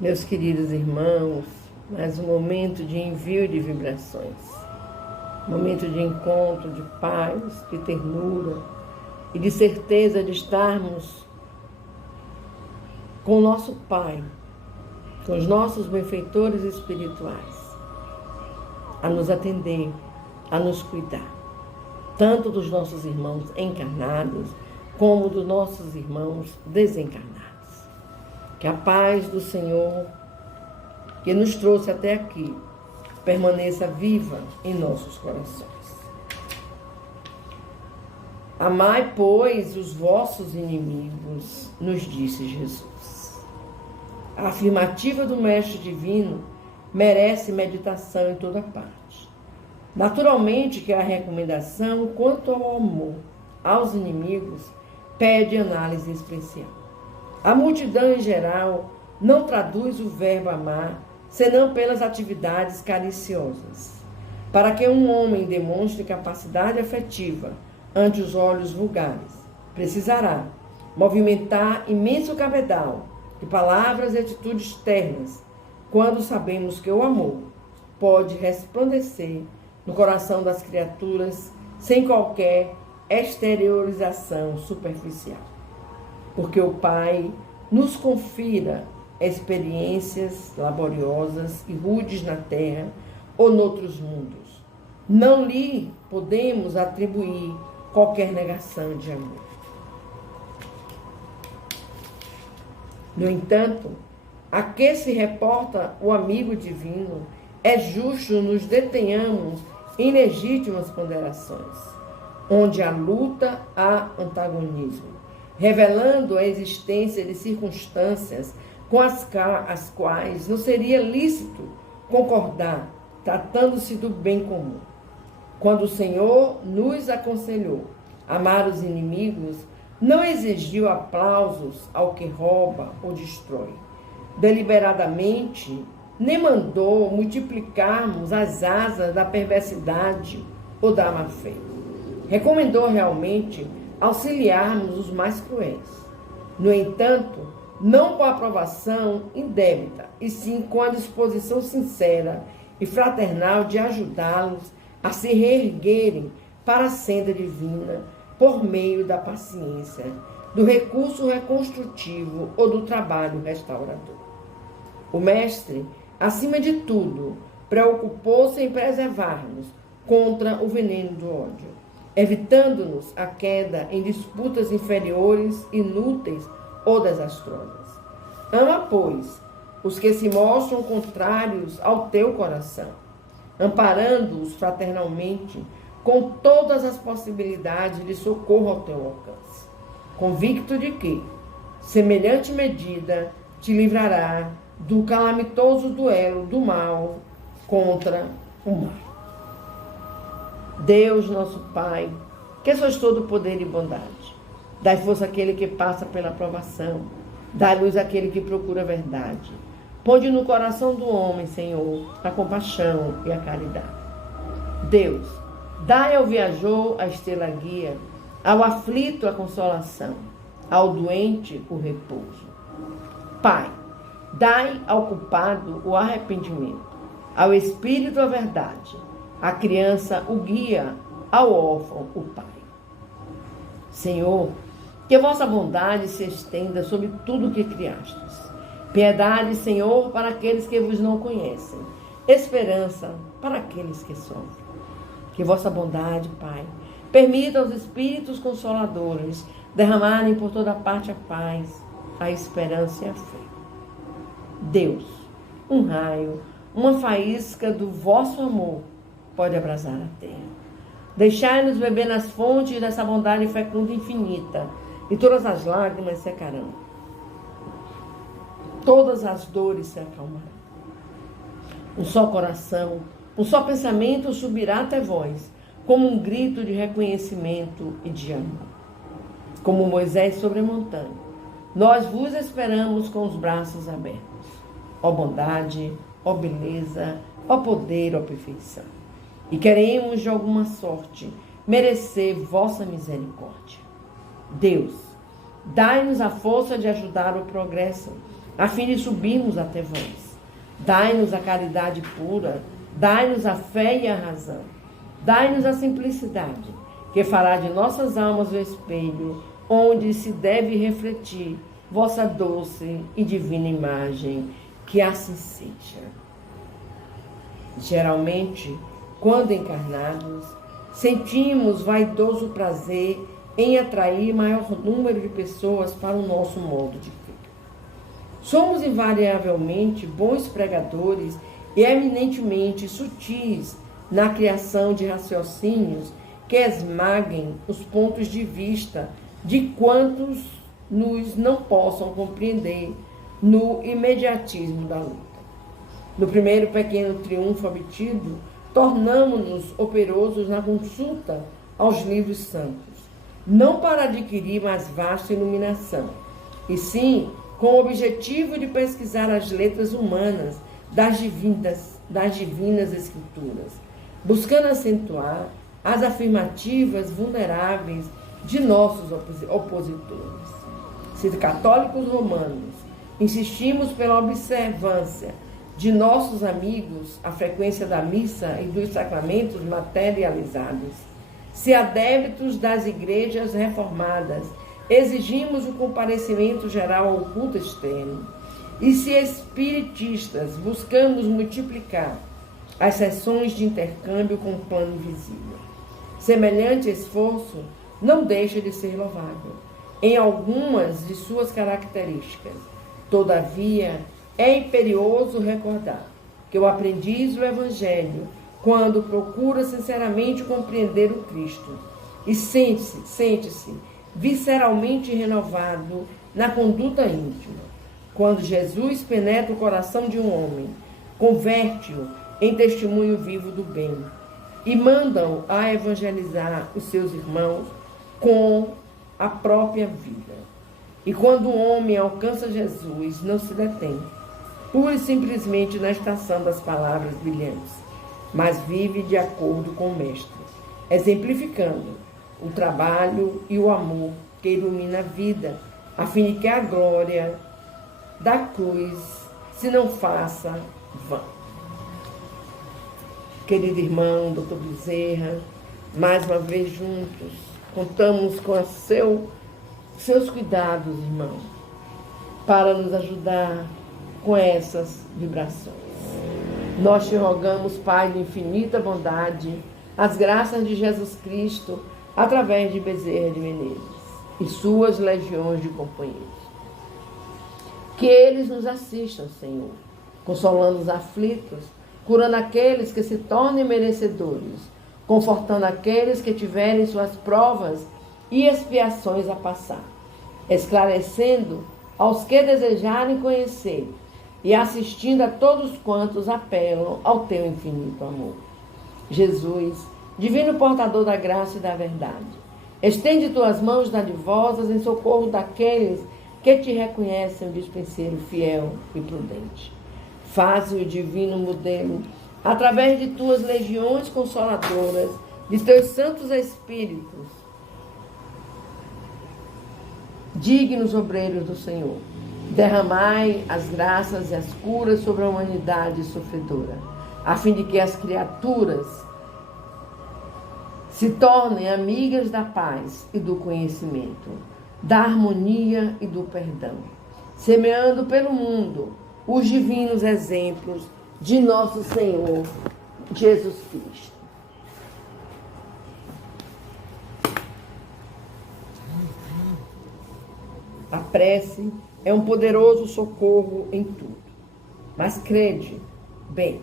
Meus queridos irmãos, mais um momento de envio de vibrações, momento de encontro, de paz, de ternura e de certeza de estarmos com o nosso Pai, com os nossos benfeitores espirituais, a nos atender, a nos cuidar, tanto dos nossos irmãos encarnados, como dos nossos irmãos desencarnados. Que a paz do Senhor, que nos trouxe até aqui, permaneça viva em nossos corações. Amai, pois, os vossos inimigos, nos disse Jesus. A afirmativa do Mestre Divino merece meditação em toda parte. Naturalmente que a recomendação quanto ao amor aos inimigos pede análise especial. A multidão em geral não traduz o verbo amar, senão pelas atividades cariciosas. Para que um homem demonstre capacidade afetiva ante os olhos vulgares, precisará movimentar imenso cabedal de palavras e atitudes ternas, quando sabemos que o amor pode resplandecer no coração das criaturas sem qualquer exteriorização superficial. Porque o Pai nos confira experiências laboriosas e rudes na terra ou noutros mundos. Não lhe podemos atribuir qualquer negação de amor. No entanto, a que se reporta o amigo divino, é justo nos detenhamos em legítimas ponderações, onde a luta há antagonismo, revelando a existência de circunstâncias com as quais não seria lícito concordar, tratando-se do bem comum. Quando o Senhor nos aconselhou amar os inimigos, não exigiu aplausos ao que rouba ou destrói, deliberadamente, nem mandou multiplicarmos as asas da perversidade ou da má-fé. Recomendou realmente auxiliarmos os mais cruéis. No entanto, não com a aprovação indébita, e sim com a disposição sincera e fraternal de ajudá-los a se reerguerem para a senda divina por meio da paciência, do recurso reconstrutivo ou do trabalho restaurador. O Mestre, acima de tudo, preocupou-se em preservar-nos contra o veneno do ódio, evitando-nos a queda em disputas inferiores, inúteis ou desastrosas. Ama, pois, os que se mostram contrários ao teu coração, amparando-os fraternalmente com todas as possibilidades de socorro ao teu alcance, convicto de que semelhante medida te livrará do calamitoso duelo do mal contra o mal. Deus, nosso Pai, que sois todo poder e bondade, dai força àquele que passa pela provação, dai luz àquele que procura a verdade. Ponde no coração do homem, Senhor, a compaixão e a caridade. Deus, dai ao viajor a estrela guia, ao aflito a consolação, ao doente o repouso. Pai, dai ao culpado o arrependimento, ao espírito a verdade, à criança o guia, ao órfão o pai. Senhor, que a vossa bondade se estenda sobre tudo o que criastes. Piedade, Senhor, para aqueles que vos não conhecem. Esperança para aqueles que sofrem. Que vossa bondade, Pai, permita aos Espíritos Consoladores derramarem por toda parte a paz, a esperança e a fé. Deus, um raio, uma faísca do vosso amor pode abrasar a terra. Deixai-nos beber nas fontes dessa bondade fecunda e infinita, e todas as lágrimas secarão. Todas as dores se acalmarão. Um só coração, um só pensamento subirá até vós, como um grito de reconhecimento e de amor. Como Moisés sobre a montanha, nós vos esperamos com os braços abertos. Ó bondade, ó beleza, ó poder, ó perfeição. E queremos, de alguma sorte, merecer vossa misericórdia. Deus, dai-nos a força de ajudar o progresso, a fim de subirmos até vós. Dai-nos a caridade pura, dai-nos a fé e a razão. Dai-nos a simplicidade, que fará de nossas almas o espelho, onde se deve refletir vossa doce e divina imagem. Que assim seja. Geralmente, quando encarnados, sentimos vaidoso prazer em atrair maior número de pessoas para o nosso modo de vida. Somos invariavelmente bons pregadores e eminentemente sutis na criação de raciocínios que esmaguem os pontos de vista de quantos nos não possam compreender no imediatismo da luta. No primeiro pequeno triunfo obtido, tornamo-nos operosos na consulta aos livros santos, não para adquirir mais vasta iluminação, e sim com o objetivo de pesquisar as letras humanas das divinas escrituras, buscando acentuar as afirmativas vulneráveis de nossos opositores. Se católicos romanos insistimos pela observância de nossos amigos, a frequência da missa e dos sacramentos materializados, se adeptos das igrejas reformadas exigimos o comparecimento geral ao culto externo, e se espiritistas buscamos multiplicar as sessões de intercâmbio com o plano invisível, semelhante esforço não deixa de ser louvável em algumas de suas características. Todavia, é imperioso recordar que o aprendiz do Evangelho, quando procura sinceramente compreender o Cristo e sente-se visceralmente renovado na conduta íntima, quando Jesus penetra o coração de um homem, converte-o em testemunho vivo do bem e manda-o a evangelizar os seus irmãos com a própria vida. E quando o homem alcança Jesus, não se detém, pura e simplesmente na estação das palavras brilhantes, mas vive de acordo com o Mestre, exemplificando o trabalho e o amor que ilumina a vida, a fim de que a glória da cruz se não faça vã. Querido irmão, doutor Bezerra, mais uma vez juntos, contamos com seus cuidados, irmão, para nos ajudar com essas vibrações. Nós te rogamos, Pai de infinita bondade, as graças de Jesus Cristo, através de Bezerra de Menezes e suas legiões de companheiros. Que eles nos assistam, Senhor, consolando os aflitos, curando aqueles que se tornem merecedores, confortando aqueles que tiverem suas provas e expiações a passar, esclarecendo aos que desejarem conhecer e assistindo a todos quantos apelam ao teu infinito amor. Jesus, divino portador da graça e da verdade, estende tuas mãos dadivosas em socorro daqueles que te reconhecem o dispenseiro fiel e prudente. Faze o divino modelo, através de tuas legiões consoladoras, de teus santos espíritos, dignos obreiros do Senhor. Derramai as graças e as curas sobre a humanidade sofredora, a fim de que as criaturas se tornem amigas da paz e do conhecimento, da harmonia e do perdão, semeando pelo mundo os divinos exemplos de nosso Senhor Jesus Cristo. A prece é um poderoso socorro em tudo. Mas crede, bem,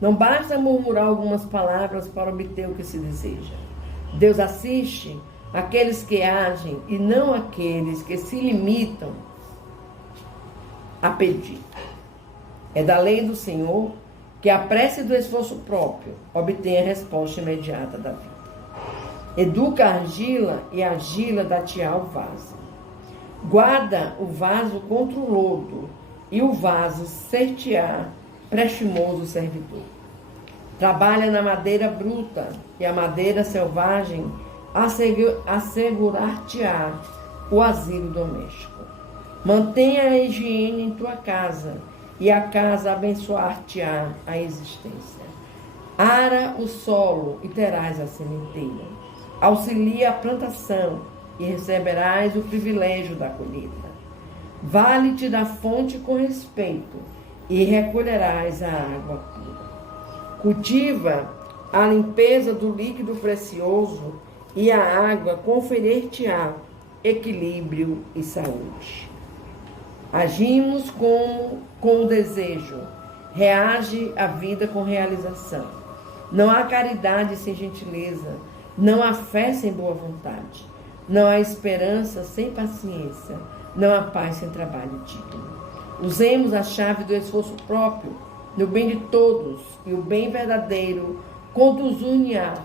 não basta murmurar algumas palavras para obter o que se deseja. Deus assiste aqueles que agem e não aqueles que se limitam a pedir. É da lei do Senhor que a prece do esforço próprio obtém a resposta imediata da vida. Educa a argila e a argila dá-te-á o vaso. Guarda o vaso contra o lodo e o vaso ser-te-á prestimoso servidor. Trabalha na madeira bruta e a madeira selvagem assegurar-te-á o asilo doméstico. Mantenha a higiene em tua casa, e a casa abençoar-te-á a existência. Ara o solo e terás a sementeira. Auxilia a plantação e receberás o privilégio da colheita. Vale-te da fonte com respeito e recolherás a água pura. Cultiva a limpeza do líquido precioso e a água conferir-te-á equilíbrio e saúde. Agimos com o desejo, reage a vida com realização. Não há caridade sem gentileza, não há fé sem boa vontade, não há esperança sem paciência, não há paz sem trabalho digno. Usemos a chave do esforço próprio, no bem de todos, e o bem verdadeiro conduz-nos-á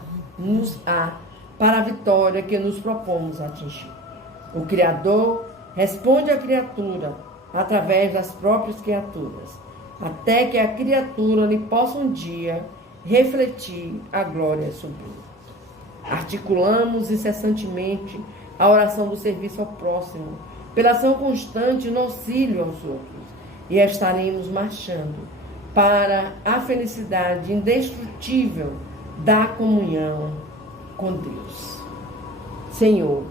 para a vitória que nos propomos atingir. O Criador responde à criatura através das próprias criaturas, até que a criatura lhe possa um dia refletir a glória sublime. Articulamos incessantemente a oração do serviço ao próximo, pela ação constante no auxílio aos outros, e estaremos marchando para a felicidade indestrutível da comunhão com Deus. Senhor,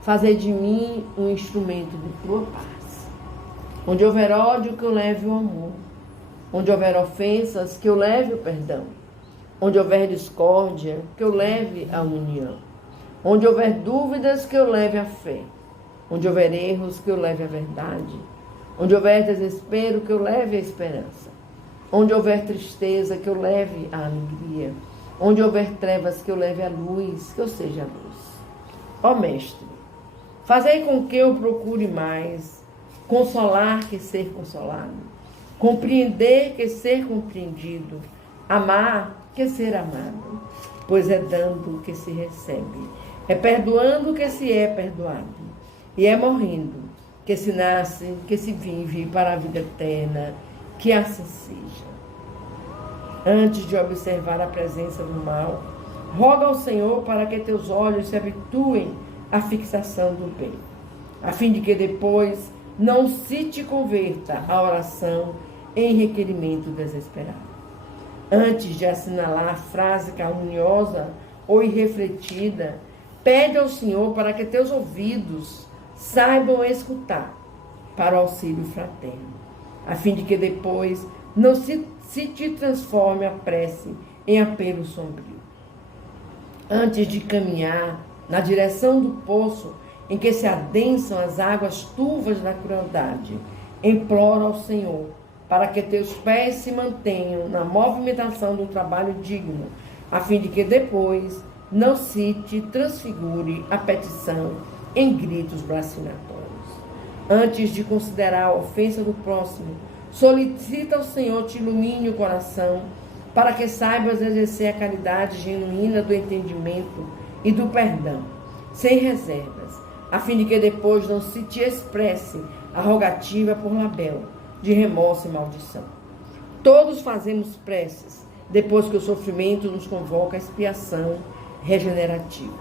fazei de mim um instrumento de tua paz. Onde houver ódio, que eu leve o amor. Onde houver ofensas, que eu leve o perdão. Onde houver discórdia, que eu leve a união. Onde houver dúvidas, que eu leve a fé. Onde houver erros, que eu leve a verdade. Onde houver desespero, que eu leve a esperança. Onde houver tristeza, que eu leve a alegria. Onde houver trevas, que eu leve a luz, que eu seja a luz. Ó Mestre, fazei com que eu procure mais consolar que ser consolado, compreender que ser compreendido, amar que ser amado, pois é dando que se recebe, é perdoando que se é perdoado, e é morrendo que se nasce, que se vive para a vida eterna, que assim seja. Antes de observar a presença do mal, roga ao Senhor para que teus olhos se habituem à fixação do bem, a fim de que depois não se te converta a oração em requerimento desesperado. Antes de assinalar a frase caluniosa ou irrefletida, pede ao Senhor para que teus ouvidos saibam escutar para o auxílio fraterno, a fim de que depois não se te transforme a prece em apelo sombrio. Antes de caminhar na direção do poço em que se adensam as águas turvas da crueldade, implora ao Senhor para que teus pés se mantenham na movimentação do trabalho digno, a fim de que depois não se te transfigure a petição em gritos blasfematórios. Antes de considerar a ofensa do próximo, solicita ao Senhor te ilumine o coração, para que saibas exercer a caridade genuína do entendimento e do perdão, sem reservas, a fim de que depois não se te expresse a rogativa por labéu de remorso e maldição. Todos fazemos preces depois que o sofrimento nos convoca a expiação regenerativa.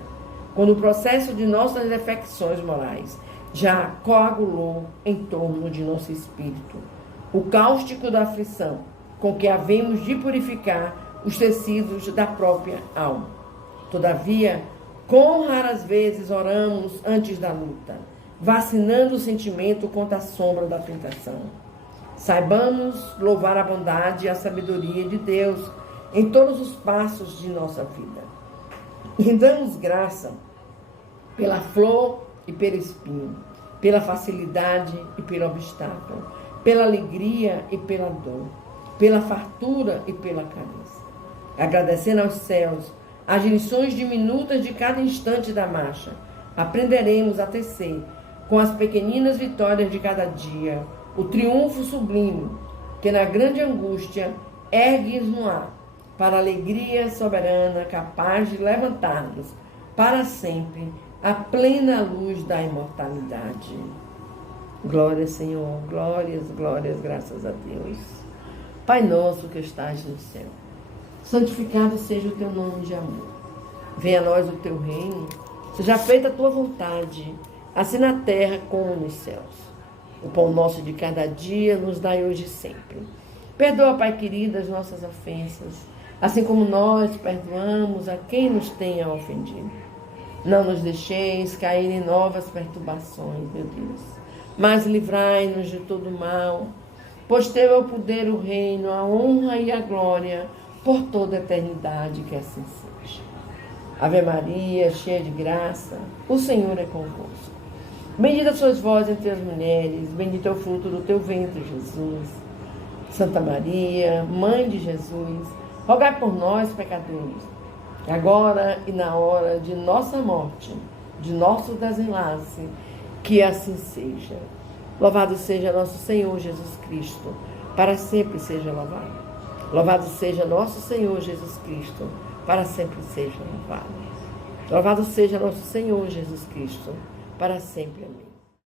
Quando o processo de nossas defecções morais já coagulou em torno de nosso espírito o cáustico da aflição com que havemos de purificar os tecidos da própria alma. Todavia, quão raras vezes oramos antes da luta, vacinando o sentimento contra a sombra da tentação. Saibamos louvar a bondade e a sabedoria de Deus em todos os passos de nossa vida. E damos graça pela flor e pelo espinho, pela facilidade e pelo obstáculo, pela alegria e pela dor, pela fartura e pela carência. Agradecendo aos céus as lições diminutas de cada instante da marcha, aprenderemos a tecer, com as pequeninas vitórias de cada dia, o triunfo sublime que na grande angústia ergues no ar, para a alegria soberana capaz de levantar-nos para sempre à plena luz da imortalidade. Glória, Senhor, glórias, glórias, graças a Deus. Pai nosso que estás no céu, santificado seja o teu nome de amor. Venha a nós o teu reino, seja feita a tua vontade, assim na terra como nos céus. O pão nosso de cada dia nos dai hoje e sempre. Perdoa, Pai querido, as nossas ofensas, assim como nós perdoamos a quem nos tenha ofendido. Não nos deixeis cair em novas perturbações, meu Deus, mas livrai-nos de todo mal, pois teu é o poder, o reino, a honra e a glória por toda a eternidade, que assim seja. Ave Maria, cheia de graça, o Senhor é convosco. Bendita sois vós entre as mulheres, bendito é o fruto do teu ventre, Jesus. Santa Maria, Mãe de Jesus, rogai por nós, pecadores, agora e na hora de nossa morte, de nosso desenlace, que assim seja. Louvado seja nosso Senhor Jesus Cristo, para sempre seja louvado. Louvado seja nosso Senhor Jesus Cristo, para sempre seja louvado. Louvado seja nosso Senhor Jesus Cristo, para sempre. Amém.